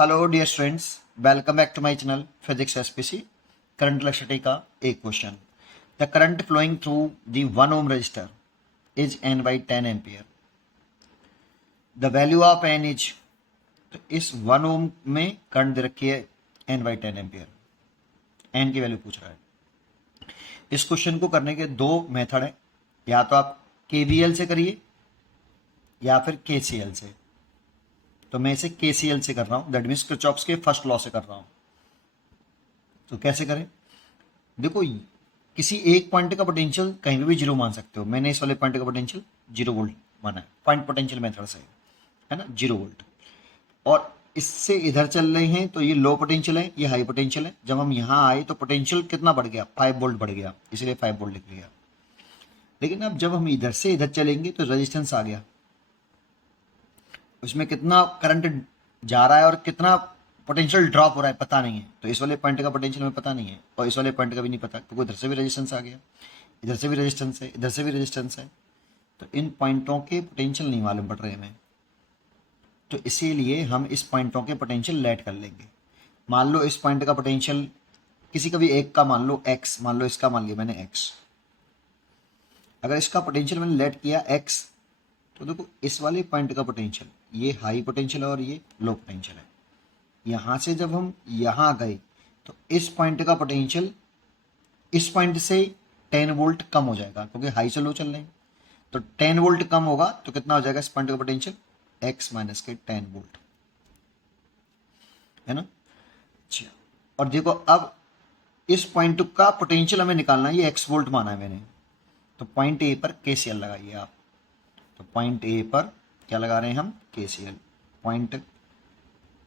Hello dear students, welcome back to my channel physics SPC. Current electricity का एक question. The current flowing through the 1 ohm resistor is n by 10 ampere. The value of n is, तो इस 1 ओम में current दे रखी है n by 10 ampere. n की value पूछ रहा है। इस क्वेश्चन को करने के दो मेथड है, या तो आप KVL से करिए या फिर KCL से। तो मैं इसे KCL से कर रहा हूं, दैट मीन्स किरचॉफ्स के फर्स्ट लॉ से कर रहा हूं। तो कैसे करें? देखो, किसी एक पॉइंट का पोटेंशियल कहीं भी जीरो मान सकते हो। मैंने इस वाले पॉइंट का पोटेंशियल 0 वोल्ट माना है, पॉइंट पोटेंशियल मेथड से, है ना, 0 वोल्ट। और इससे इधर चल रहे हैं तो ये लो पोटेंशियल है, ये हाई पोटेंशियल है। जब हम यहाँ आए तो पोटेंशियल कितना बढ़ गया? 5 वोल्ट बढ़ गया, इसलिए 5 वोल्ट लिख लिया। लेकिन अब जब हम इधर से इधर चलेंगे तो रेजिस्टेंस आ गया, उसमें कितना करंट जा रहा है और कितना पोटेंशियल ड्रॉप हो रहा है पता नहीं है। तो इस वाले पॉइंट का पोटेंशियल हमें पता नहीं है और इस वाले पॉइंट का भी नहीं पता, क्योंकि इधर से भी रेजिस्टेंस आ गया, इधर से भी रेजिस्टेंस है, इधर से भी रेजिस्टेंस है। तो इन पॉइंटों के पोटेंशियल नहीं मालूम पड़ रहे हमें, तो इसीलिए हम इस पॉइंटों के पोटेंशियल लेट कर लेंगे। मान लो इस पॉइंट का पोटेंशियल किसी का भी एक का मान लो x, मान लो इसका मान लिया मैंने x। अगर इसका पोटेंशियल मैंने लेट किया x, तो देखो इस वाले पॉइंट का पोटेंशियल, ये हाई पोटेंशियल है और ये लो पोटेंशियल है। यहाँ से जब हम यहाँ गए तो इस पॉइंट का पोटेंशियल इस पॉइंट से 10 वोल्ट कम हो जाएगा, क्योंकि हाई से लो चल रहे हैं। तो 10 वोल्ट कम होगा तो कितना हो जाएगा इस पॉइंट का पोटेंशियल? x माइनस के 10 वोल्ट, है ना। अच्छा, और देखो अब इस पॉइंट का पोटेंशियल हमें निकालना है, ये x वोल्ट माना है मैंने। तो पॉइंट ए पर KCL लगाइए आप। तो पॉइंट ए पर क्या लगा रहे हैं हम? KCL। पॉइंट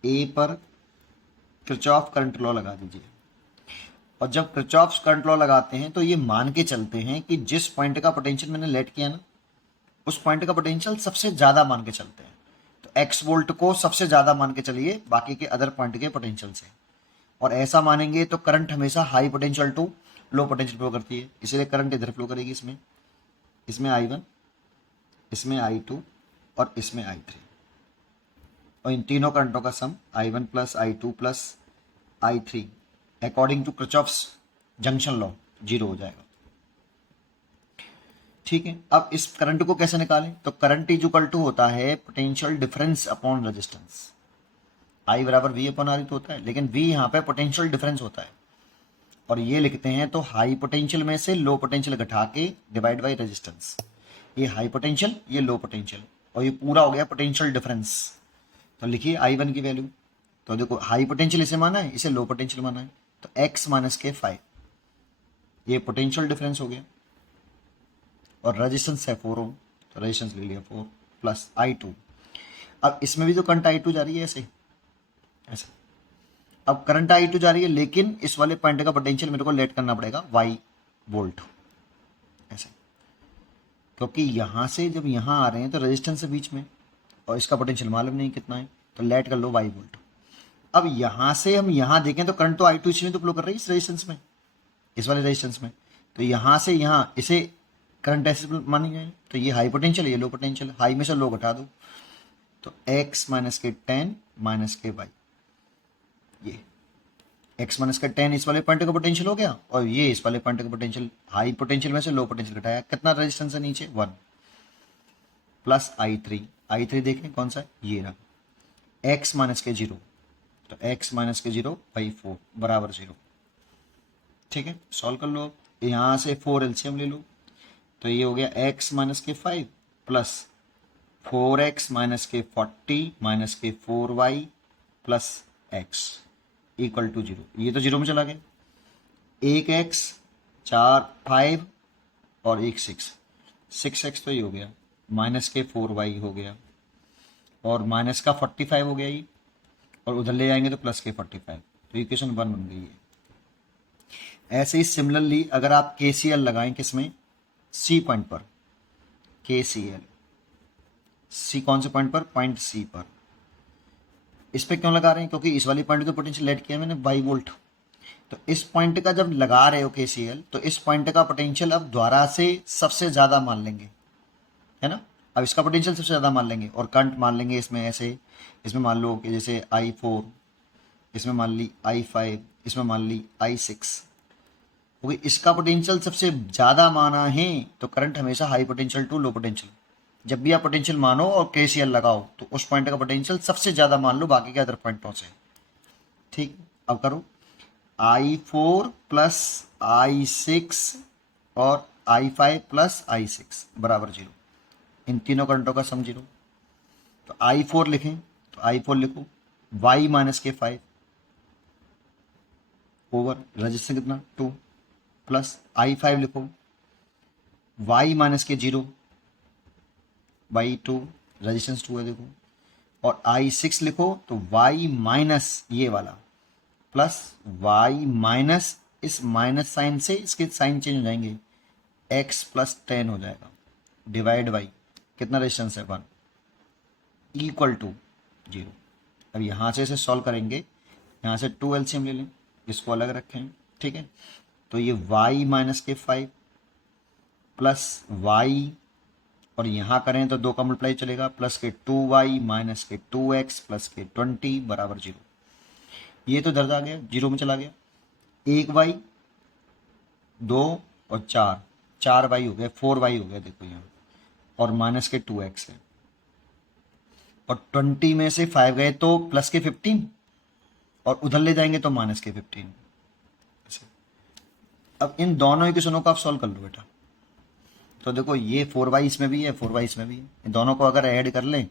ए पर किरचॉफ करंट लॉ लगा दीजिए। और जब किरचॉफ करंट लॉ लगाते हैं तो ये मान के चलते हैं कि जिस पॉइंट का पोटेंशियल मैंने लेट किया ना, उस पॉइंट का पोटेंशियल सबसे ज़्यादा मान के चलते हैं। तो x वोल्ट को सबसे ज़्यादा मान के चलिए बाकी के अदर पॉइंट के पोटेंशियल से। और ऐसा मानेंगे तो करंट हमेशा high potential to low potential flow करती है, इसलिए करंट इधर फ्लो करेगी, इसमें इसमें I1, इसमें I2 और इसमें I3। और इन तीनों करंटों का sum I1 plus I2 plus I3 according to Kirchhoff's junction law 0 हो जाएगा। ठीक है, अब इस करंट को कैसे निकालें? तो करंट इज इक्वल टू होता है potential difference upon resistance. I बराबर V अपॉन R तो होता है, लेकिन V यहाँ पे पोटेंशियल डिफरेंस होता है। और ये लिखते हैं तो हाई पोटेंशियल में से लो पोटेंशियल घटा के डिवाइड बाई रेजिस्टेंस। ये हाई पोटेंशियल, ये लो पोटेंशियल, और ये पूरा हो गया पोटेंशियल डिफरेंस। तो लिखिए I1 की वैल्यू। तो देखो हाई पोटेंशियल इसे माना है, इसे लो पोटेंशियल माना है, तो x माइनस के 5, ये पोटेंशियल डिफरेंस हो गया। और रेजिस्टेंस है 4 ओम, तो रेजिस्टेंस ले लिया 4 प्लस I2। अब इसमें भी तो करंट I2 जा रही है, ऐसे ऐसे। अब करंट I2 जा रही है, लेकिन इस वाले पॉइंट का पोटेंशियल मेरे को लेट करना पड़ेगा y वोल्ट, ऐसे। क्योंकि यहाँ से जब यहाँ आ रहे हैं तो रेजिस्टेंस है बीच में और इसका पोटेंशियल मालूम नहीं कितना है, तो लेट कर लो y वोल्ट। अब यहाँ से हम यहाँ देखें तो करंट तो I2 इसमें तो फ्लो कर रही है, इस रेजिस्टेंस में, इस वाले रेजिस्टेंस में। तो यहाँ से यहाँ इसे करंट ऐसे मानी जाए, तो ये हाई पोटेंशियल, ये लो पोटेंशियल, हाई में से लो घटा दो, तो x माइनस के 10 माइनस के y, ये x माइनस का 10 इस वाले पॉइंट का पोटेंशियल हो गया, और ये इस वाले पॉइंट का पोटेंशियल, हाई पोटेंशियल में से लो पोटेंशियल घटाया, कितना रेजिस्टेंस है नीचे? 1 प्लस I3 देखें कौन सा है, ये रहा, x माइनस के 0, तो x माइनस के 0 बाई 4 बराबर 0। ठीक है, सॉल्व कर लो। यहाँ से 4 एलसीएम ले लो, तो ये हो गया x माइनस के 5 प्लस 4x माइनस के 40 माइनस के 4y plus x equal to 0। ये तो 0 में चला गया, एक x 4 5 और एक 6x, तो ये हो गया, माइनस के 4y हो गया, और माइनस का 45 हो गया ये, और उधर ले जाएंगे तो प्लस के 45, तो इक्वेशन 1 बन गई है। ऐसे ही सिमिलरली अगर आप KCL लगाएं, किसमें? C पॉइंट पर, KCL, C कौन से पॉइंट पर? पॉइंट C पर। इस पे क्यों लगा रहे हैं? क्योंकि इस वाली पॉइंट तो पोटेंशियल लेट किया मैंने y वोल्ट। तो इस पॉइंट का जब लगा रहे हो KCL, तो इस पॉइंट का पोटेंशियल अब द्वारा से सबसे ज़्यादा मान लेंगे, है ना। अब इसका पोटेंशियल सबसे ज़्यादा मान लेंगे और करंट मान लेंगे इसमें, ऐसे इसमें मान लो कि जैसे I4 इसमें मान ली I5, इसमें मान ली I6, क्योंकि इसका पोटेंशियल सबसे ज़्यादा माना है तो करंट हमेशा high potential to low potential. जब भी आप पोटेंशियल मानो और KCL लगाओ तो उस पॉइंट का पोटेंशियल सबसे ज़्यादा मान लो बाकी के अदर पॉइंटों से। ठीक, अब करो I4 प्लस I6 और I5 प्लस I6 बराबर 0। इन तीनों करंटों का सम 0। तो I4 लिखें तो I4 लिखो y माइनस के 5 ओवर रजिस्टेंस कितना 2 प्लस I5 लिखो y माइनस के 0 बाई 2, रजिस्टेंस 2 है देखो, और I6 लिखो तो y माइनस ये वाला प्लस y माइनस इस माइनस साइन से इसके साइन चेंज हो जाएंगे, x प्लस 10 हो जाएगा डिवाइड बाई कितना रेजिस्टेंस है 1 इक्वल टू 0। अब यहाँ से इसे सॉल्व करेंगे, यहाँ से 2 एलसीएम ले लें, इसको अलग रखें। ठीक है, तो ये y माइनस के 5 प्लस y, और यहाँ करें तो 2 का मल्टीप्लाई चलेगा, प्लस के 2y माइनस के 2x प्लस के 20 बराबर 0। ये तो दर्ज आ गया, 0 में चला गया। 1y 2 और 4y हो गया, 4y हो गया देखो यहाँ, और माइनस के 2x है, और 20 में से 5 गए तो प्लस के 15, और उधर ले जाएंगे तो माइनस के 15। अब इन दोनों इक्वेशनों को आप सॉल्व कर लो बेटा। तो देखो ये 4y इसमें भी है, 4y इसमें भी है, इन दोनों को अगर ऐड कर लें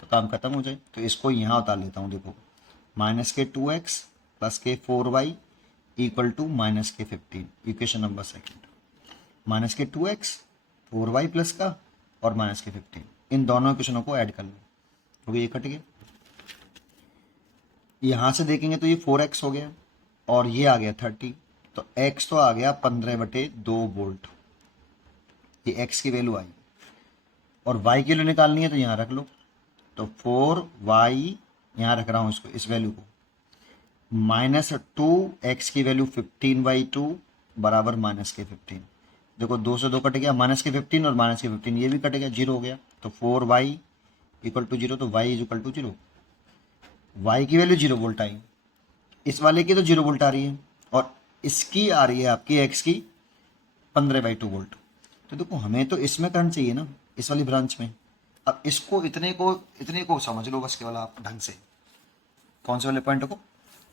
तो काम खत्म हो जाए। तो इसको यहाँ उतार लेता हूँ, देखो माइनस के 2x प्लस के 4y इक्वल टू माइनस के 15, इक्वेशन नंबर सेकेंड। माइनस के 2x 4y प्लस का और माइनस के 15, इन दोनों इक्वेशनों को ऐड कर लो, क्योंकि ये कट गया। यहाँ से देखेंगे तो ये 4x हो गया और ये आ गया 30, तो x तो आ गया 15/2 वोल्ट, ये x की वैल्यू आई। और y की वैल्यू निकालनी है तो यहाँ रख लो, तो 4y यहाँ रख रहा हूँ इसको, इस वैल्यू को, माइनस 2x की वैल्यू 15/2 बराबर माइनस के 15। देखो 2 से 2 कट गया, माइनस के 15 और माइनस के 15 ये भी कट गया, 0 हो गया। तो 4y इक्वल टू 0, तो y is equal to 0। y की वैल्यू 0 वोल्ट आई, इस वाले की तो 0 वोल्ट आ रही है, और इसकी आ रही है आपकी x की 15/2 वोल्ट। तो देखो हमें तो इसमें करंट चाहिए ना, इस वाली ब्रांच में। अब इसको इतने को समझ लो बस केवल आप ढंग से। कौन से वाले पॉइंट को?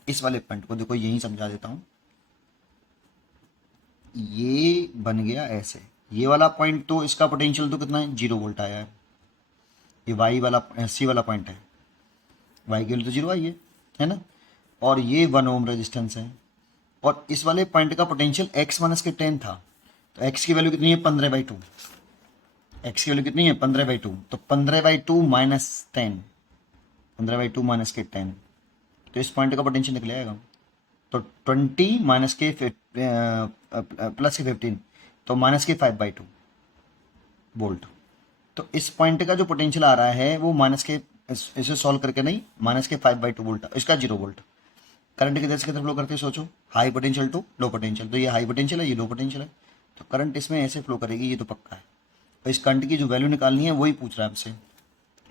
इस वाले पॉइंट को। देखो यही समझा देता हूँ, ये बन गया ऐसे, ये वाला पॉइंट तो इसका पोटेंशियल तो कितना है, 0 वोल्ट आया है। ये वाई वाला सी वाला पॉइंट है, वाई की वैल्यू तो 0 आई है ना, और ये 1 ओम रेजिस्टेंस है, और इस वाले पॉइंट का पोटेंशियल x माइनस के 10 था, तो x की वैल्यू कितनी है 15/2, x की वैल्यू कितनी है 15/2, तो 15/2 माइनस 10, 15/2 माइनस के 10, तो इस पॉइंट का पोटेंशियल निकल आएगा। तो 20 माइनस के प्लस के 15, तो माइनस के 5/2 वोल्ट। तो इस पॉइंट का जो पोटेंशियल आ रहा है वो माइनस के, इसे सॉल्व करके नहीं, माइनस के 5/2 वोल्ट, इसका 0 वोल्ट। करंट किधर से किधर फ्लो करते हैं सोचो, high potential to low potential, तो ये हाई पोटेंशियल है, ये लो पोटेंशियल है, तो करंट इसमें ऐसे फ्लो करेगी, ये तो पक्का है। तो इस करंट की जो वैल्यू निकालनी है वही पूछ रहा है आपसे,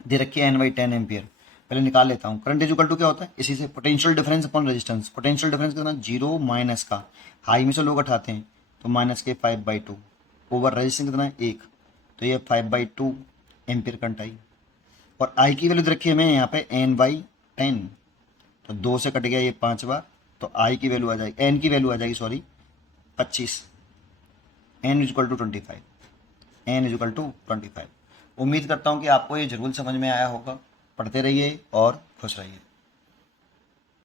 दे रखी है N/10 एम्पियर। पहले निकाल लेता हूँ। करंट इक्वल टू क्या होता है, इसी से potential difference upon resistance. Potential difference कितना, 0 माइनस का, हाई में से लोग उठाते हैं तो माइनस के 5/2 ओवर रेजिस्टेंस कितना है 1, तो ये 5/2 एम्पियर करंट आई। और आई की वैल्यू रखी है मैंने यहाँ पे N/10, तो 2 से कट गया ये 5 बार, तो आई की वैल्यू आ जाएगी, एन की वैल्यू आ जाएगी 25, N equal to 25, N equal to 25। उम्मीद करता हूँ कि आपको ये जरूर समझ में आया होगा। पढ़ते रहिए और खुश रहिए।